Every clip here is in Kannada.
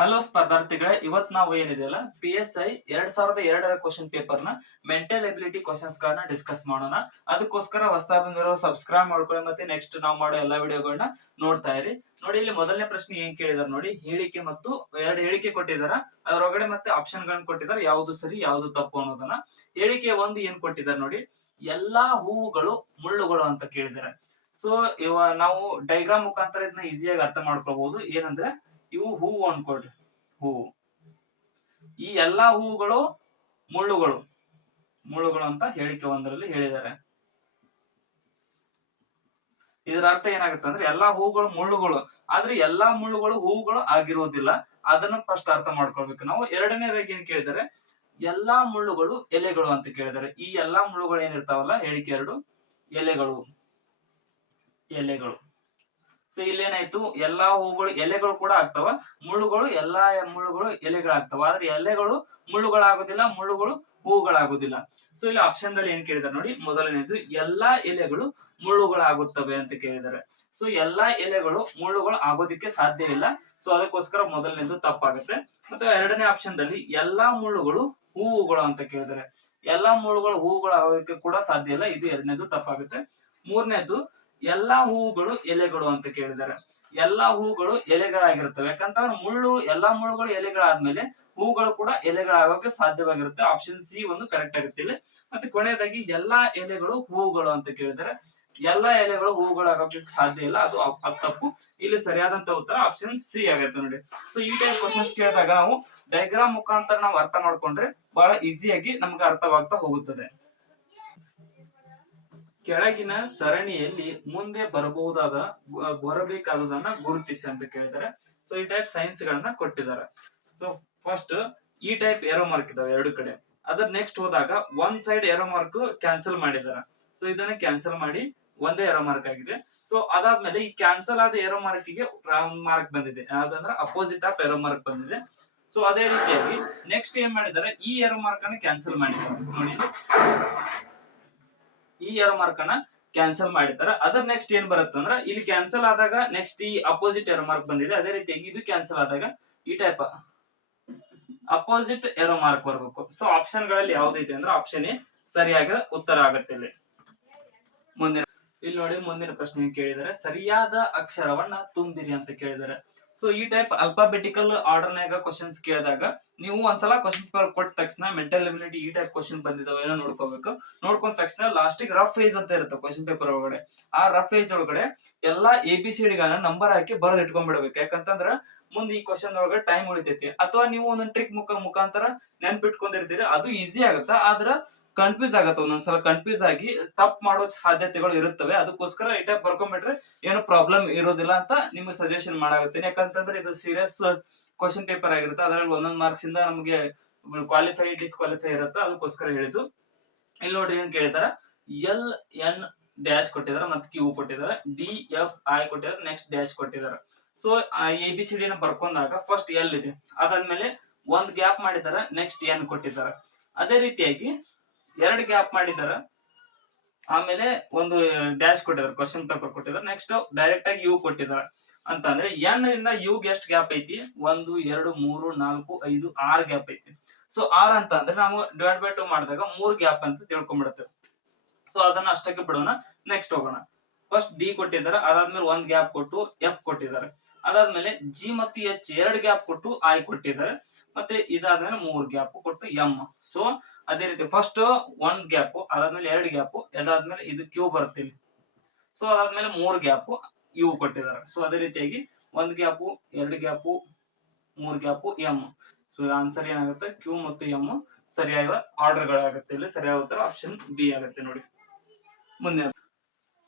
ಹಲೋ ಸ್ಪರ್ಧಾರ್ಥಿಗಳೇ, ಇವತ್ ನಾವು ಏನಿದೆಯಲ್ಲ PSI 2002 ಕ್ವಶನ್ ಪೇಪರ್ ನ ಮೆಂಟಲ್ ಎಬಿಲಿಟಿ ಕ್ವಶನ್ಸ್ ಗಳನ್ನ ಡಿಸ್ಕಸ್ ಮಾಡೋಣ. ಅದಕ್ಕೋಸ್ಕರ ಹೊಸದಾಗಿ ಬಂದಿರೋ ಸಬ್ಸ್ಕ್ರೈಬ್ ಮಾಡ್ಕೊಳ್ಳಿ, ಮತ್ತೆ ನೆಕ್ಸ್ಟ್ ನಾವು ಮಾಡೋ ಎಲ್ಲಾ ವಿಡಿಯೋಗಳನ್ನ ನೋಡ್ತಾ ಇರಿ. ನೋಡಿ, ಇಲ್ಲಿ ಮೊದಲನೇ ಪ್ರಶ್ನೆ ಏನ್ ಕೇಳಿದಾರೆ ನೋಡಿ, ಹೇಳಿಕೆ ಮತ್ತು ಎರಡು ಹೇಳಿಕೆ ಕೊಟ್ಟಿದಾರ, ಅದರೊಳಗಡೆ ಮತ್ತೆ ಆಪ್ಷನ್ ಗಳನ್ನ ಕೊಟ್ಟಿದ್ದಾರೆ, ಯಾವ್ದು ಸರಿ ಯಾವ್ದು ತಪ್ಪು ಅನ್ನೋದನ್ನ. ಹೇಳಿಕೆ ಒಂದು ಏನ್ ಕೊಟ್ಟಿದ್ದಾರೆ ನೋಡಿ, ಎಲ್ಲಾ ಹೂವುಗಳು ಮುಳ್ಳುಗಳು ಅಂತ ಕೇಳಿದ್ದಾರೆ. ಸೊ ನಾವು ಡೈಗ್ರಾಮ್ ಮುಖಾಂತರ ಇದನ್ನ ಈಸಿಯಾಗಿ ಅರ್ಥ ಮಾಡ್ಕೋಬಹುದು. ಏನಂದ್ರೆ ಇವು ಹೂವು ಅನ್ಕೊಳ್ರಿ, ಹೂವು. ಈ ಎಲ್ಲಾ ಹೂವುಗಳು ಮುಳ್ಳುಗಳು ಮುಳ್ಳುಗಳು ಅಂತ ಹೇಳಿಕೆ ಒಂದರಲ್ಲಿ ಹೇಳಿದ್ದಾರೆ. ಇದರ ಅರ್ಥ ಏನಾಗುತ್ತೆ ಅಂದ್ರೆ ಎಲ್ಲಾ ಹೂವುಗಳು ಮುಳ್ಳುಗಳು, ಆದ್ರೆ ಎಲ್ಲಾ ಮುಳ್ಳುಗಳು ಹೂವುಗಳು ಆಗಿರುವುದಿಲ್ಲ. ಅದನ್ನ ಫಸ್ಟ್ ಅರ್ಥ ಮಾಡ್ಕೊಳ್ಬೇಕು ನಾವು. ಎರಡನೇದಾಗಿ ಏನ್ ಕೇಳಿದ್ದಾರೆ, ಎಲ್ಲಾ ಮುಳ್ಳುಗಳು ಎಲೆಗಳು ಅಂತ ಕೇಳಿದ್ದಾರೆ. ಈ ಎಲ್ಲಾ ಮುಳ್ಳುಗಳು ಏನಿರ್ತಾವಲ್ಲ, ಹೇಳಿಕೆ ಎರಡು, ಎಲೆಗಳು. ಸೊ ಇಲ್ಲೇನಾಯ್ತು, ಎಲ್ಲಾ ಹೂಗಳು ಎಲೆಗಳು ಕೂಡ ಆಗ್ತಾವ, ಮುಳ್ಳುಗಳು ಎಲ್ಲಾ ಮುಳ್ಳುಗಳು ಎಲೆಗಳಾಗ್ತಾವ, ಆದ್ರೆ ಎಲೆಗಳು ಮುಳ್ಳುಗಳಾಗೋದಿಲ್ಲ, ಮುಳ್ಳುಗಳು ಹೂಗಳಾಗೋದಿಲ್ಲ. ಸೊ ಇಲ್ಲಿ ಆಪ್ಷನ್ ಗಳು ಏನ್ ಕೇಳಿದಾರೆ ನೋಡಿ, ಮೊದಲನೇದು ಎಲ್ಲಾ ಎಲೆಗಳು ಮುಳ್ಳುಗಳಾಗುತ್ತವೆ ಅಂತ ಕೇಳಿದ್ದಾರೆ. ಸೊ ಎಲ್ಲಾ ಎಲೆಗಳು ಮುಳ್ಳುಗಳು ಆಗೋದಿಕ್ಕೆ ಸಾಧ್ಯ ಇಲ್ಲ. ಸೊ ಅದಕ್ಕೋಸ್ಕರ ಮೊದಲನೇದು ತಪ್ಪಾಗುತ್ತೆ. ಮತ್ತೆ ಎರಡನೇ ಆಪ್ಷನ್ ದಲ್ಲಿ ಎಲ್ಲಾ ಮುಳ್ಳುಗಳು ಹೂವುಗಳು ಅಂತ ಕೇಳಿದ್ದಾರೆ. ಎಲ್ಲಾ ಮುಳ್ಳುಗಳು ಹೂವುಗಳು ಆಗೋದಕ್ಕೆ ಕೂಡ ಸಾಧ್ಯ ಇಲ್ಲ, ಇದು ಎರಡನೇದು ತಪ್ಪಾಗುತ್ತೆ. ಮೂರನೇದು ಎಲ್ಲಾ ಹೂವುಗಳು ಎಲೆಗಳು ಅಂತ ಕೇಳಿದ್ದಾರೆ. ಎಲ್ಲಾ ಹೂವುಗಳು ಎಲೆಗಳಾಗಿರ್ತವೆ, ಯಾಕಂತಂದ್ರೆ ಎಲ್ಲಾ ಮುಳ್ಳುಗಳು ಎಲೆಗಳಾದ್ಮೇಲೆ ಹೂಗಳು ಕೂಡ ಎಲೆಗಳಾಗೋಕೆ ಸಾಧ್ಯವಾಗಿರುತ್ತೆ. ಆಪ್ಷನ್ ಸಿ ಒಂದು ಕರೆಕ್ಟ್ ಆಗುತ್ತೆ ಇಲ್ಲಿ. ಮತ್ತೆ ಕೊನೆಯದಾಗಿ ಎಲ್ಲಾ ಎಲೆಗಳು ಹೂವುಗಳು ಅಂತ ಕೇಳಿದ್ದಾರೆ. ಎಲ್ಲಾ ಎಲೆಗಳು ಹೂವುಗಳಾಗೋಕೆ ಸಾಧ್ಯ ಇಲ್ಲ, ಅದು ತಪ್ಪು. ಇಲ್ಲಿ ಸರಿಯಾದಂತ ಉತ್ತರ ಆಪ್ಷನ್ ಸಿ ಆಗುತ್ತೆ ನೋಡಿ. ಸೊ ಈ ಟೈಪ್ ಕ್ವಶನ್ಸ್ ಕೇಳಿದಾಗ ನಾವು ಡೈಗ್ರಾಮ್ ಮುಖಾಂತರ ನಾವು ಅರ್ಥ ಮಾಡ್ಕೊಂಡ್ರೆ ಬಹಳ ಈಸಿಯಾಗಿ ನಮ್ಗೆ ಅರ್ಥವಾಗ್ತಾ ಹೋಗುತ್ತದೆ. ಕೆಳಗಿನ ಸರಣಿಯಲ್ಲಿ ಮುಂದೆ ಬರಬೇಕಾದದನ್ನ ಗುರುತಿಸಿ ಅಂತ ಕೇಳಿದ್ದಾರೆ. ಸೊ ಈ ಟೈಪ್ ಸೈನ್ಸ್ ಗಳನ್ನ ಕೊಟ್ಟಿದ್ದಾರೆ. ಸೊ ಫಸ್ಟ್ ಈ ಟೈಪ್ ಏರೋ ಮಾರ್ಕ್ ಇದಾವೆ ಎರಡು ಕಡೆ. ಅದ್ರ ನೆಕ್ಸ್ಟ್ ಹೋದಾಗ ಒಂದ್ ಸೈಡ್ ಏರೋ ಮಾರ್ಕ್ ಕ್ಯಾನ್ಸಲ್ ಮಾಡಿದಾರೆ. ಸೊ ಇದನ್ನ ಕ್ಯಾನ್ಸಲ್ ಮಾಡಿ ಒಂದೇ ಏರೋ ಮಾರ್ಕ್ ಆಗಿದೆ. ಸೊ ಅದಾದ್ಮೇಲೆ ಈ ಕ್ಯಾನ್ಸಲ್ ಆದ ಏರೋ ಮಾರ್ಕ್ ಗೆ ರೌಂಡ್ ಮಾರ್ಕ್ ಬಂದಿದೆ, ಯಾವ್ದಂದ್ರೆ ಅಪೋಸಿಟ್ ಆಫ್ ಏರೋ ಮಾರ್ಕ್ ಬಂದಿದೆ. ಸೊ ಅದೇ ರೀತಿಯಾಗಿ ನೆಕ್ಸ್ಟ್ ಏನ್ ಮಾಡಿದ್ದಾರೆ, ಈ ಏರೋ ಮಾರ್ಕ್ ಅನ್ನು ಕ್ಯಾನ್ಸಲ್ ಮಾಡಿದ್ದಾರೆ ನೋಡಿ, ಈ ಏರೋ ಮಾರ್ಕ್ ಅನ್ನ ಕ್ಯಾನ್ಸಲ್ ಮಾಡಿದ್ದಾರೆ. ಅದ್ರ ನೆಕ್ಸ್ಟ್ ಏನ್ ಬರುತ್ತೆ ಅಂದ್ರೆ, ಇಲ್ಲಿ ಕ್ಯಾನ್ಸಲ್ ಆದಾಗ ನೆಕ್ಸ್ಟ್ ಈ ಅಪೋಸಿಟ್ ಏರೋ ಮಾರ್ಕ್ ಬಂದಿದೆ, ಅದೇ ರೀತಿಯಾಗಿ ಇದು ಕ್ಯಾನ್ಸಲ್ ಆದಾಗ ಈ ಟೈಪ್ ಅಪೋಸಿಟ್ ಏರೋ ಮಾರ್ಕ್ ಬರಬೇಕು. ಸೊ ಆಪ್ಷನ್ ಗಳಲ್ಲಿ ಯಾವ್ದೈತೆ ಅಂದ್ರೆ ಆಪ್ಷನ್ ಎ ಸರಿಯಾದ ಉತ್ತರ ಆಗುತ್ತೆ. ಇಲ್ಲಿ ನೋಡಿ, ಮುಂದಿನ ಪ್ರಶ್ನೆ ಕೇಳಿದರೆ ಸರಿಯಾದ ಅಕ್ಷರವನ್ನ ತುಂಬಿರಿ ಅಂತ ಕೇಳಿದ್ದಾರೆ. ಸೊ ಈ ಟೈಪ್ ಅಲ್ಫಾಬೆಟಿಕಲ್ ಆರ್ಡರ್ ನಾಗ ಕ್ವಶನ್ಸ್ ಕೇಳಿದಾಗ ನೀವು ಒಂದ್ಸಲ ಕ್ವಶನ್ ಪೇಪರ್ ಕೊಟ್ಟ ತಕ್ಷಣ ಮೆಂಟಲ್ ಎಬಿಲಿಟಿ ಈ ಟೈಪ್ ಕ್ವಶನ್ ಬಂದಿದಾವೆ ಏನೋ ನೋಡ್ಕೋಬೇಕು. ನೋಡ್ಕೊಂಡ ತಕ್ಷಣ ಲಾಸ್ಟಿಗೆ ರಫ್ ಪೇಜ್ ಅಂತ ಇರುತ್ತೆ ಕ್ವಶನ್ ಪೇಪರ್ ಒಳಗಡೆ. ಆ ರಫ್ ಪೇಜ್ ಒಳಗಡೆ ಎಲ್ಲಾ ABCD ಗಳನ್ನ ನಂಬರ್ ಹಾಕಿ ಬರೆದು ಇಟ್ಕೊಂಡ್ಬಿಡ್ಬೇಕು. ಯಾಕಂತಂದ್ರ ಮುಂದೆ ಈ ಕ್ವಶನ್ ಒಳಗಡೆ ಟೈಮ್ ಉಳಿತೈತಿ. ಅಥವಾ ನೀವು ಒಂದೊಂದು ಟ್ರಿಕ್ ಮುಖಾಂತರ ನೆನ್ಪಿಟ್ಕೊಂಡಿರ್ತೀರಿ, ಅದು ಈಸಿ ಆಗುತ್ತಾ, ಆದ್ರ ಕನ್ಫ್ಯೂಸ್ ಆಗತ್ತೆ. ಒಂದೊಂದ್ಸಲ ಕನ್ಫ್ಯೂಸ್ ಆಗಿ ತಪ್ಪು ಮಾಡೋ ಸಾಧ್ಯತೆಗಳು ಇರುತ್ತವೆ. ಅದಕ್ಕೋಸ್ಕರ ಈ ಟೈಪ್ ಬರ್ಕೊಂಡ್ಬಿಟ್ರೆ ಏನು ಪ್ರಾಬ್ಲಮ್ ಇರೋದಿಲ್ಲ ಅಂತ ನಿಮ್ಗೆ ಸಜೆಷನ್ ಮಾಡಾಕತ್ತೀನಿ. ಯಾಕಂತಂದ್ರೆ ಇದು ಸೀರಿಯಸ್ ಕ್ವಶನ್ ಪೇಪರ್ ಆಗಿರುತ್ತೆ, ಅದರಲ್ಲಿ ಒಂದೊಂದು ಮಾರ್ಕ್ಸ್ ಇಂದ ನಮಗೆ ಕ್ವಾಲಿಫೈ ಡಿಸ್ಕ್ವಾಲಿಫೈ ಇರುತ್ತೆ. ಅದಕ್ಕೋಸ್ಕರ ಹೇಳಿದ್ದು. ಇಲ್ಲಿ ನೋಡ್ರಿ ಏನ್ ಕೇಳ್ತಾರ, LN ಡ್ಯಾಶ್ ಕೊಟ್ಟಿದಾರೆ, ಮತ್ತೆ Q ಕೊಟ್ಟಿದ್ದಾರೆ, DFI ಕೊಟ್ಟಿದ್ದಾರೆ, ನೆಕ್ಸ್ಟ್ ಡ್ಯಾಶ್ ಕೊಟ್ಟಿದ್ದಾರೆ. ಸೊ ABCD ನ ಬರ್ಕೊಂಡಾಗ ಫಸ್ಟ್ L ಇದೆ, ಅದಾದ್ಮೇಲೆ ಒಂದ್ ಗ್ಯಾಪ್ ಮಾಡಿದಾರೆ, ನೆಕ್ಸ್ಟ್ N ಕೊಟ್ಟಿದ್ದಾರೆ. ಅದೇ ರೀತಿಯಾಗಿ ಎರಡು ಗ್ಯಾಪ್ ಮಾಡಿದಾರೆ, ಆಮೇಲೆ ಒಂದು ಡ್ಯಾಶ್ ಕೊಟ್ಟಿದ್ದಾರೆ, ಕ್ವಶನ್ ಪೇಪರ್ ಕೊಟ್ಟಿದ್ದಾರೆ, ನೆಕ್ಸ್ಟ್ ಡೈರೆಕ್ಟ್ ಆಗಿ ಯು ಕೊಟ್ಟಿದ್ದಾರೆ. ಅಂತಂದ್ರೆ N ಇಂದ ಯು ಎಷ್ಟು ಗ್ಯಾಪ್ ಐತಿ, 1 2 3 4 5 6 ಗ್ಯಾಪ್ ಐತಿ. ಸೊ 6 ಅಂತ ಅಂದ್ರೆ ನಾವು ಡಿವೈಡ್ ಬೈ 2 ಮಾಡಿದಾಗ 3 ಗ್ಯಾಪ್ ಅಂತ ತಿಳ್ಕೊಂಡ್ಬಿಡುತ್ತೇವೆ. ಸೊ ಅದನ್ನ ಅಷ್ಟಕ್ಕೆ ಬಿಡೋಣ. ನೆಕ್ಸ್ಟ್ ಹೋಗೋಣ. ಫಸ್ಟ್ ಡಿ ಕೊಟ್ಟಿದ್ದಾರೆ, ಅದಾದ್ಮೇಲೆ ಒಂದ್ ಗ್ಯಾಪ್ ಕೊಟ್ಟು ಎಫ್ ಕೊಟ್ಟಿದ್ದಾರೆ, ಅದಾದ್ಮೇಲೆ ಜಿ ಮತ್ತು ಎಚ್ ಎರಡು ಗ್ಯಾಪ್ ಕೊಟ್ಟು ಐ ಕೊಟ್ಟಿದ್ದಾರೆ, ಮತ್ತೆ ಇದಾದ್ಮೇಲೆ 3 ಗ್ಯಾಪ್ ಕೊಟ್ಟು ಎಂ. ಸೊ ಅದೇ ರೀತಿ ಫಸ್ಟ್ ಒಂದ್ ಗ್ಯಾಪ್, ಅದಾದ್ಮೇಲೆ 2 ಗ್ಯಾಪ್, ಅದಾದ್ಮೇಲೆ ಇದು ಕ್ಯೂ ಬರುತ್ತೆ ಇಲ್ಲಿ. ಸೊ ಅದಾದ್ಮೇಲೆ 3 ಗ್ಯಾಪ್ ಯು ಕೊಟ್ಟಿದ್ದಾರೆ. ಸೊ ಅದೇ ರೀತಿಯಾಗಿ ಒಂದ್ gap, 2 gap, 3 gap M. So answer ಏನಾಗುತ್ತೆ, ಕ್ಯೂ ಮತ್ತು ಎಂ ಸರಿಯಾದ ಆರ್ಡರ್ ಗಳಾಗುತ್ತೆ. ಇಲ್ಲಿ ಸರಿಯಾದ ಉತ್ತರ ಆಪ್ಷನ್ ಬಿ ಆಗುತ್ತೆ ನೋಡಿ. ಮುಂದಿನ,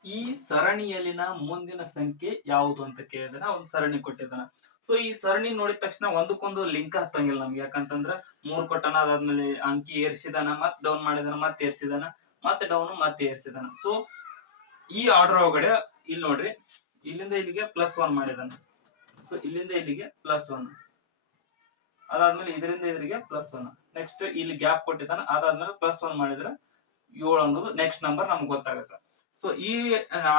ಈ ಸರಣಿಯಲ್ಲಿನ ಮುಂದಿನ ಸಂಖ್ಯೆ ಯಾವುದು ಅಂತ ಕೇಳಿದಾನೆ. ಒಂದು ಸರಣಿ ಕೊಟ್ಟಿದ್ದಾನೆ. ಸೊ ಈ ಸರಣಿ ನೋಡಿದ ತಕ್ಷಣ ಒಂದಕ್ಕೊಂದು ಲಿಂಕ್ ಹತ್ತಂಗಿಲ್ಲ ನಮ್ಗೆ. ಯಾಕಂತಂದ್ರ 3 ಕೊಟ್ಟನ, ಅದಾದ್ಮೇಲೆ ಅಂಕಿ ಏರ್ಸಿದಾನ, ಮತ್ತೆ ಡೌನ್ ಮಾಡಿದಾನ, ಮತ್ತೆ ಏರ್ಸಿದಾನ, ಮತ್ತೆ ಡೌನ್, ಮತ್ತೆ ಏರ್ಸಿದಾನ. ಸೊ ಈ ಆರ್ಡರ್ ಒಳಗಡೆ ಇಲ್ಲಿ ನೋಡ್ರಿ, ಇಲ್ಲಿಂದ ಇಲ್ಲಿಗೆ +1 ಮಾಡಿದಾನ. ಸೊ ಇಲ್ಲಿಂದ ಇಲ್ಲಿಗೆ +1, ಅದಾದ್ಮೇಲೆ ಇದರಿಂದ ಇದ್ರಿಗೆ +1, ನೆಕ್ಸ್ಟ್ ಇಲ್ಲಿ ಗ್ಯಾಪ್ ಕೊಟ್ಟಿದ್ದಾನ, ಅದಾದ್ಮೇಲೆ +1 ಮಾಡಿದ್ರೆ 7 ಅನ್ನೋದು ನೆಕ್ಸ್ಟ್ ನಂಬರ್ ನಮ್ಗೆ ಗೊತ್ತಾಗುತ್ತೆ. ಸೊ ಈ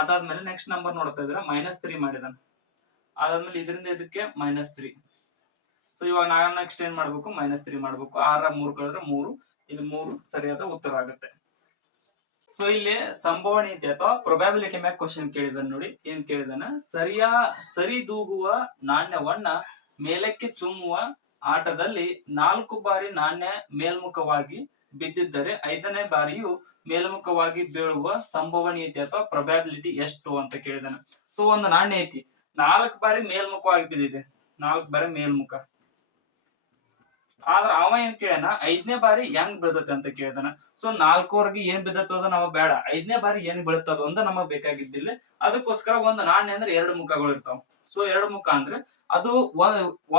ಅದಾದ್ಮೇಲೆ ನೆಕ್ಸ್ಟ್ ನಂಬರ್ ನೋಡ್ತಾ ಇದ್ರೆ -3 ಮಾಡಿದಾನೆ, ಅದಾದ್ಮೇಲೆ ಇದರಿಂದ ಇದಕ್ಕೆ -3. ಸೊ ಇವಾಗ ನಾನು ನೆಕ್ಸ್ಟ್ ಏನ್ ಮಾಡ್ಬೇಕು, -3 ಮಾಡ್ಬೇಕು. 6 3 ಕಳೆದ್ರೆ 3, ಇಲ್ಲಿ 3 ಸರಿಯಾದ ಉತ್ತರ ಆಗುತ್ತೆ. ಸೊ ಇಲ್ಲಿ ಸಂಭವನೀಯತೆ ಅಥವಾ ಪ್ರೊಬ್ಯಾಬಿಲಿಟಿ ಮ್ಯಾಗ್ ಕ್ವಶನ್ ಕೇಳಿದಾನೆ ನೋಡಿ. ಏನ್ ಕೇಳಿದಾನ, ಸರಿದೂಗುವ ನಾಣ್ಯವನ್ನ ಮೇಲಕ್ಕೆ ಚುಮ್ಮುವ ಆಟದಲ್ಲಿ 4 ಬಾರಿ ನಾಣ್ಯ ಮೇಲ್ಮುಖವಾಗಿ ಬಿದ್ದಿದ್ದರೆ 5ನೇ ಬಾರಿಯು ಮೇಲ್ಮುಖವಾಗಿ ಬೀಳುವ ಸಂಭವನೀಯತೆ ಅಥವಾ ಪ್ರೊಬ್ಯಾಬಿಲಿಟಿ ಎಷ್ಟು ಅಂತ ಕೇಳಿದಾನೆ. ಸೊ ಒಂದು ನಾಣ್ಯ ಐತಿ, 4 ಬಾರಿ ಮೇಲ್ಮುಖವಾಗಿ ಬಿದ್ದಿದೆ, 4 ಬಾರಿ ಮೇಲ್ಮುಖ. ಆದ್ರ ಅವ ಏನ್ ಕೇಳ್ಯಾನ, 5ನೇ ಬಾರಿ ಹೆಂಗ್ ಬೀಳ್ತೈತೆ ಅಂತ ಕೇಳ್ದಾನ. ಸೊ 4ವರೆಗೆ ಏನ್ ಬಿದ್ದತ್ತದ ನಮಗ್ ಬೇಡ, 5ನೇ ಬಾರಿ ಏನ್ ಬೀಳ್ತದ ಅಂತ ನಮಗ್ ಬೇಕಾಗಿದ್ದಿಲ್ಲ. ಅದಕ್ಕೋಸ್ಕರ ಒಂದು ನಾಣ್ಯ ಅಂದ್ರೆ 2 ಮುಖಗಳು ಇರ್ತಾವ. ಸೊ 2 ಮುಖ ಅಂದ್ರೆ ಅದು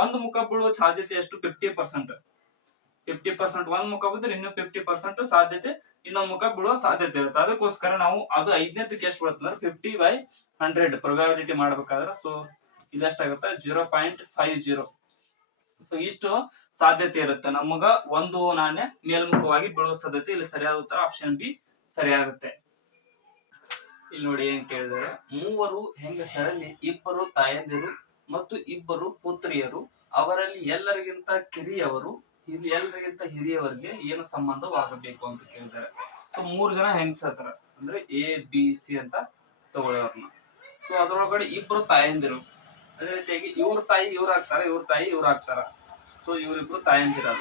ಒಂದು ಮುಖ ಬೀಳುವ ಸಾಧ್ಯತೆ ಎಷ್ಟು, 50%. 50% ಒಂದ್ ಮುಖ ಬಿದ್ರೆ ಇನ್ನು 50% ಸಾಧ್ಯತೆ ಇನ್ನೊಂದ್ ಮುಖ ಬೀಳುವ ಸಾಧ್ಯತೆ ಇರುತ್ತೆ. ಅದಕ್ಕೋಸ್ಕರ ನಾವು ಅದು 5ನೇದಕ್ಕೆ ಎಷ್ಟು ಬೀಳುತ್ತೆ ಅಂದ್ರೆ 50/100 ಪ್ರೊಬ್ಯಾಬಿಲಿಟಿ ಮಾಡ್ಬೇಕಾದ್ರೆ. ಸೊ ಇದೆಷ್ಟಾಗುತ್ತೆ, 0.50. ಸೊ ಇಷ್ಟು ಸಾಧ್ಯತೆ ಇರುತ್ತೆ ನಮಗ ಒಂದು ನಾಣ್ಯ ಮೇಲ್ಮುಖವಾಗಿ ಬೀಳುವ ಸಾಧ್ಯತೆ. ಇಲ್ಲಿ ಸರಿಯಾದ ಉತ್ತರ ಆಪ್ಷನ್ ಬಿ ಸರಿಯಾಗುತ್ತೆ. ಇಲ್ಲಿ ನೋಡಿ ಏನ್ ಕೇಳಿದರೆ, 3 ಹೆಂಗಸರಲ್ಲಿ 2 ತಾಯಂದಿರು ಮತ್ತು 2 ಪುತ್ರಿಯರು, ಅವರಲ್ಲಿ ಎಲ್ಲರಿಗಿಂತ ಹಿರಿಯವರಿಗೆ ಏನು ಸಂಬಂಧವಾಗಬೇಕು ಅಂತ ಕೇಳಿದ್ದಾರೆ. ಸೊ 3 ಜನ ಹೆಂಗಸರ ಅಂದ್ರೆ ABC ಅಂತ ತಗೊಳ್ಳಿ ಅವ್ರನ್ನ. ಸೊ ಅದ್ರೊಳಗಡೆ 2 ತಾಯಂದಿರು, ಅದೇ ರೀತಿಯಾಗಿ ಇವ್ರ ತಾಯಿ ಇವ್ರು ಆಗ್ತಾರ, ಇವ್ರ ತಾಯಿ ಇವ್ರು ಆಗ್ತಾರ. ಸೊ ಇವರಿಬ್ರು ತಾಯಂದಿರು.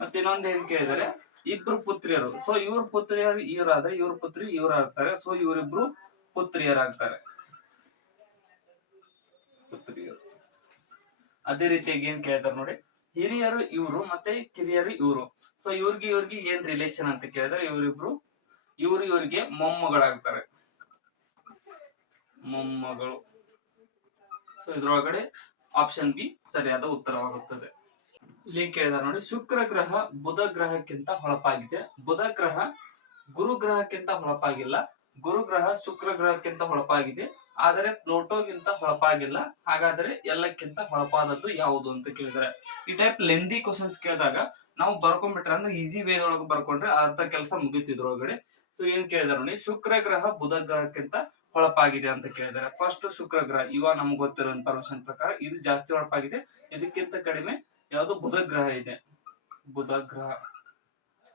ಮತ್ತೆ ಇನ್ನೊಂದು ಏನ್ ಕೇಳಿದರೆ, 2 ಪುತ್ರಿಯರು. ಸೊ ಇವ್ರ ಪುತ್ರಿಯರು ಇವರಾದ್ರೆ ಇವ್ರ ಪುತ್ರಿ ಇವ್ರು ಆಗ್ತಾರೆ. ಸೊ ಇವರಿಬ್ರು ಪುತ್ರಿಯರಾಗ್ತಾರೆ, ಪುತ್ರಿಯರು. ಅದೇ ರೀತಿಯಾಗಿ ಏನ್ ಕೇಳ್ತಾರೆ ನೋಡಿ, ಹಿರಿಯರು ಇವ್ರು ಮತ್ತೆ ಕಿರಿಯರು ಇವ್ರು. ಸೊ ಇವ್ರಿಗೆ ಏನ್ ರಿಲೇಷನ್ ಅಂತ ಕೇಳಿದ್ರೆ, ಇವ್ರಿಗೆ ಮೊಮ್ಮಗಳಾಗ್ತಾರೆ, ಮೊಮ್ಮಗಳು. ಸೊ ಇದ್ರೊಳಗಡೆ ಆಪ್ಷನ್ ಬಿ ಸರಿಯಾದ ಉತ್ತರವಾಗುತ್ತದೆ. ಇಲ್ಲಿ ಕೇಳಿದಾರೆ ನೋಡಿ, ಶುಕ್ರ ಗ್ರಹ ಬುಧ ಗ್ರಹಕ್ಕಿಂತ ಹೊಳಪಾಗಿದೆ, ಬುಧ ಗ್ರಹ ಗುರು ಗ್ರಹಕ್ಕಿಂತ ಹೊಳಪಾಗಿಲ್ಲ, ಗುರು ಗ್ರಹ ಶುಕ್ರ ಗ್ರಹಕ್ಕಿಂತ ಹೊಳಪಾಗಿದೆ, ಆದರೆ ಪ್ಲೂಟೋಗಿಂತ ಹೊಳಪಾಗಿಲ್ಲ. ಹಾಗಾದ್ರೆ ಎಲ್ಲಕ್ಕಿಂತ ಹೊಳಪಾದದ್ದು ಯಾವುದು ಅಂತ ಕೇಳಿದರೆ, ಈ ಟೈಪ್ ಲೆಂದಿ ಕ್ವಶನ್ಸ್ ಕೇಳಿದಾಗ ನಾವು ಬರ್ಕೊಂಡ್ಬಿಟ್ರೆ ಅಂದ್ರೆ ಈಸಿ ವೇ ಒಳಗೆ ಬರ್ಕೊಂಡ್ರೆ ಅರ್ಧ ಕೆಲಸ ಮುಗಿತಿದ್ರೊಳಗಡೆ. ಸೊ ಏನ್ ಕೇಳಿದಾರೆ ನೋಡಿ, ಶುಕ್ರ ಗ್ರಹ ಬುಧ ಗ್ರಹಕ್ಕಿಂತ ಹೊಳಪಾಗಿದೆ ಅಂತ ಕೇಳಿದ್ದಾರೆ. ಫಸ್ಟ್ ಶುಕ್ರ ಗ್ರಹ, ಇವಾಗ ನಮ್ಗೆ ಗೊತ್ತಿರೋ ಇನ್ಫಾರ್ಮೇಶನ್ ಪ್ರಕಾರ ಇದು ಜಾಸ್ತಿ ಹೊಳಪಾಗಿದೆ. ಇದಕ್ಕಿಂತ ಕಡಿಮೆ ಯಾವುದು ಬುಧ ಗ್ರಹ ಇದೆ, ಬುಧ ಗ್ರಹ.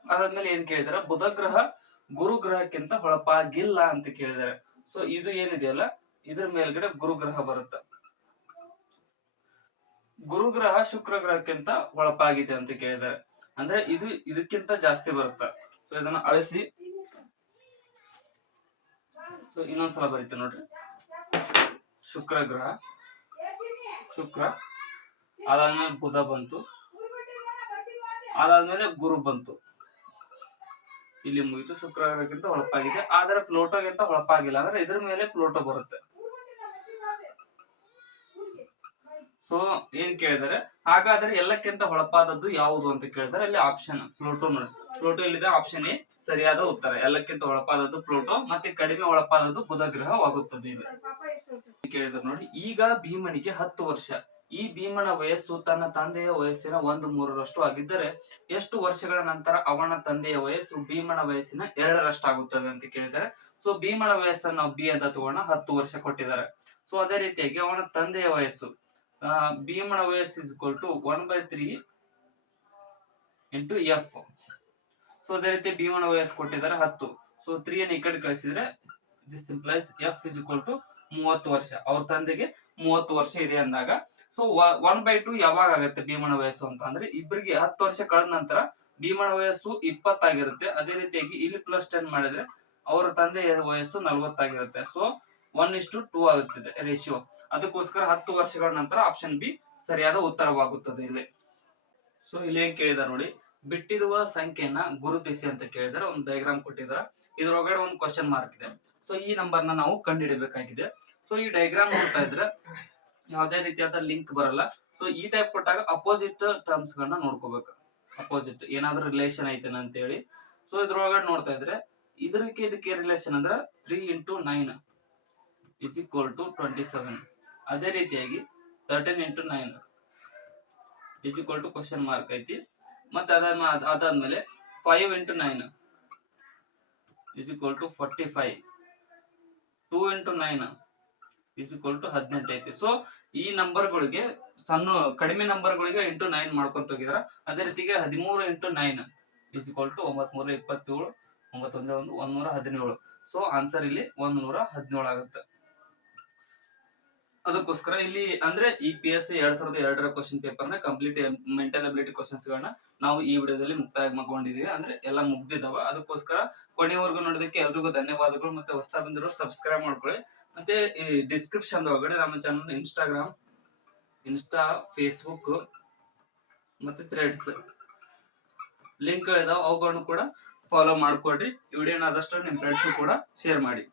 ಅದಾದ್ಮೇಲೆ ಏನ್ ಕೇಳಿದಾರೆ, ಬುಧ ಗ್ರಹ ಗುರು ಗ್ರಹಕ್ಕಿಂತ ಹೊಳಪಾಗಿಲ್ಲ ಅಂತ ಕೇಳಿದ್ದಾರೆ. ಸೊ ಇದು ಏನಿದೆಯಲ್ಲ, ಇದ್ರ ಮೇಲ್ಗಡೆ ಗುರು ಗ್ರಹ ಬರುತ್ತೆ. ಗುರು ಗ್ರಹ ಶುಕ್ರ ಗ್ರಹಕ್ಕಿಂತ ಹೊಳಪಾಗಿದೆ ಅಂತ ಕೇಳಿದ್ದಾರೆ, ಅಂದ್ರೆ ಇದು ಇದಕ್ಕಿಂತ ಜಾಸ್ತಿ ಬರುತ್ತೆ. ಸೊ ಇದನ್ನ ಅಳಿಸಿ, ಸೊ ಇನ್ನೊಂದ್ಸಲ ಬರೀತೆ ನೋಡ್ರಿ. ಶುಕ್ರ ಗ್ರಹ, ಶುಕ್ರ, ಅದಾದ್ಮೇಲೆ ಬುಧ ಬಂತು, ಅದಾದ್ಮೇಲೆ ಗುರು ಬಂತು, ಇಲ್ಲಿ ಮುಗಿತು. ಶುಕ್ರ ಗ್ರಹಕ್ಕಿಂತ ಹೊಳಪಾಗಿದೆ, ಆದ್ರೆ ಪ್ಲೂಟೋಗಿಂತ ಹೊಳಪಾಗಿಲ್ಲ, ಅಂದ್ರೆ ಇದ್ರ ಮೇಲೆ ಪ್ಲೂಟೋ ಬರುತ್ತೆ. ಸೊ ಏನ್ ಕೇಳಿದರೆ, ಹಾಗಾದ್ರೆ ಎಲ್ಲಕ್ಕಿಂತ ಹೊಳಪಾದದ್ದು ಯಾವುದು ಅಂತ ಕೇಳಿದರೆ, ಅಲ್ಲಿ ಆಪ್ಷನ್ ಪ್ಲೂಟೋ ನೋಡಿ. ಪ್ಲೂಟೋ ಇಲ್ಲಿದೆ, ಆಪ್ಷನ್ ಎ ಸರಿಯಾದ ಉತ್ತರ. ಎಲ್ಲಕ್ಕಿಂತ ಹೊಳಪಾದದ್ದು ಪ್ಲೂಟೋ, ಮತ್ತೆ ಕಡಿಮೆ ಹೊಳಪಾದದ್ದು ಬುಧ ಗ್ರಹವಾಗುತ್ತದೆ. ಕೇಳಿದ್ರು ನೋಡಿ, ಈಗ ಭೀಮನಿಗೆ 10 ವರ್ಷ. ಈ ಭೀಮನ ವಯಸ್ಸು ತನ್ನ ತಂದೆಯ ವಯಸ್ಸಿನ 1/3 ಆಗಿದ್ದರೆ, ಎಷ್ಟು ವರ್ಷಗಳ ನಂತರ ಅವನ ತಂದೆಯ ವಯಸ್ಸು ಭೀಮನ ವಯಸ್ಸಿನ 2 ಅಂತ ಕೇಳಿದ್ದಾರೆ. ಸೊ ಭೀಮನ ವಯಸ್ಸನ್ನು ನಾವು ಬಿ ಅಂತ ತಗೋಣ, 10 ವರ್ಷ ಕೊಟ್ಟಿದ್ದಾರೆ. ಸೊ ಅದೇ ರೀತಿಯಾಗಿ ಅವನ ತಂದೆಯ ವಯಸ್ಸು, ಭೀಮನ ವಯಸ್ಸು = 1/3 × F. ಸೊ ಅದೇ ರೀತಿ ಭೀಮನ ವಯಸ್ಸು ಕೊಟ್ಟಿದ್ದಾರೆ 10. ಸೊ 3 ಅನ್ನು ಈ ಕಡೆ ಕಳಿಸಿದ್ರೆ ದಿಸ್ ಇಂಪ್ಲೈಸ್ F = 30 ವರ್ಷ. ಅವ್ರ ತಂದೆಗೆ 30 ವರ್ಷ ಇದೆ ಅಂದಾಗ, ಸೊ 1/2 ಯಾವಾಗ ಆಗುತ್ತೆ ಭೀಮನ ವಯಸ್ಸು ಅಂತ ಅಂದ್ರೆ, ಇಬ್ಬರಿಗೆ 10 ವರ್ಷ ಕಳೆದ ನಂತರ ಭೀಮನ ವಯಸ್ಸು 20 ಆಗಿರುತ್ತೆ. ಅದೇ ರೀತಿಯಾಗಿ ಇಲ್ಲಿ +10 ಮಾಡಿದ್ರೆ ಅವರ ತಂದೆಯ ವಯಸ್ಸು 40 ಆಗಿರುತ್ತೆ. ಸೊ 1:2 ಆಗುತ್ತದೆ ರೇಷಿಯೋ. ಅದಕ್ಕೋಸ್ಕರ 10 ವರ್ಷಗಳ ನಂತರ ಆಪ್ಷನ್ ಬಿ ಸರಿಯಾದ ಉತ್ತರವಾಗುತ್ತದೆ ಇಲ್ಲಿ. ಸೊ ಇಲ್ಲಿ ಏನ್ ಕೇಳಿದಾರೆ ನೋಡಿ, ಬಿಟ್ಟಿರುವ ಸಂಖ್ಯೆಯನ್ನ ಗುರುತಿಸಿ ಅಂತ ಕೇಳಿದರೆ, ಒಂದು ಡಯಾಗ್ರಾಮ್ ಕೊಟ್ಟಿದ್ದಾರೆ. ಇದ್ರೊಳಗಡೆ ಒಂದು ಕ್ವಶನ್ ಮಾರ್ಕ್ ಇದೆ. ಸೊ ಈ ನಂಬರ್ನ ನಾವು ಕಂಡುಹಿಡಬೇಕಾಗಿದೆ. ಸೊ ಈ ಡಯಾಗ್ರಾಮ್ ನೋಡ್ತಾ ಇದ್ರೆ ಯಾವುದೇ ರೀತಿಯಾದ ಲಿಂಕ್ ಬರಲ್ಲ. ಸೊ ಈ ಟೈಪ್ ಕೊಟ್ಟಾಗ ಅಪೋಸಿಟ್ ಟರ್ಮ್ಸ್ ಗಳನ್ನ ನೋಡ್ಕೋಬೇಕು. ಅಪೋಸಿಟ್ ಏನಾದ್ರೂ ರಿಲೇಷನ್ ಐತೇನ ಅಂತ ಹೇಳಿ. ಸೊ ಇದ್ರೊಳಗಡೆ ನೋಡ್ತಾ ಇದ್ರೆ ಇದಕ್ಕೆ ರಿಲೇಷನ್ ಅಂದ್ರೆ 3 × 9 = 27. ಅದೇ ರೀತಿಯಾಗಿ 13 × 9 = ಕ್ವಶನ್ ಮಾರ್ಕ್ ಐತಿ. ಮತ್ತೆ ಅದಾದ್ಮೇಲೆ 5 × 9 = 45. 2 × 9 ಇಸ್ ಈಕ್ವಲ್ ಟು 18 ಐತಿ. ಸೊ ಈ ನಂಬರ್ಗಳಿಗೆ ಕಡಿಮೆ ನಂಬರ್ಗಳಿಗೆ ಇಂಟು 9 ಮಾಡ್ಕೊಂತ ಹೋಗಿದಾರ. ಅದೇ ರೀತಿಗೆ 13 into 9 is equal to 9 27 9 117. So answer ಇಲ್ಲಿ 117 ಆಗುತ್ತೆ. ಅದಕ್ಕೋಸ್ಕರ ಇಲ್ಲಿ ಅಂದ್ರೆ ಈ PSC 2002 ಕ್ವಶನ್ ಪೇಪರ್ ನ ಕಂಪ್ಲೀಟ್ ಮೆಂಟಲ್ ಅಬಿಲಿಟಿ ಕ್ವಶನ್ಸ್ ಗಳನ್ನ ನಾವು ಈ ವಿಡಿಯೋದಲ್ಲಿ ಮುಕ್ತಾಯ ಮಾಡ್ಕೊಂಡಿದೀವಿ. ಅಂದ್ರೆ ಎಲ್ಲ ಮುಗ್ದಿದಾವ. ಅದಕ್ಕೋಸ್ಕರ ಕೊನೆವರೆಗೂ ನೋಡೋದಕ್ಕೆ ಎಲ್ರಿಗೂ ಧನ್ಯವಾದಗಳು. ಮತ್ತೆ ಹೊಸದಾಗಿ ಬಂದಿರೋ ಸಬ್ಸ್ಕ್ರೈಬ್ ಮಾಡ್ಕೊಳ್ಳಿ. ಮತ್ತೆ ಈ ಡಿಸ್ಕ್ರಿಪ್ಷನ್ ಒಳಗಡೆ ನಮ್ಮ ಚಾನಲ್ ಇನ್ಸ್ಟಾ, ಫೇಸ್ಬುಕ್ ಮತ್ತೆ ಥ್ರೆಡ್ಸ್ ಲಿಂಕ್ ಗಳಿದಾವ. ಅವುಗಳನ್ನು ಕೂಡ ಫಾಲೋ ಮಾಡ್ಕೊಡ್ರಿ. ಈ ವಿಡಿಯೋನ ಆದಷ್ಟು ನಿಮ್ ಫ್ರೆಂಡ್ಸ್ ಕೂಡ ಶೇರ್ ಮಾಡಿ.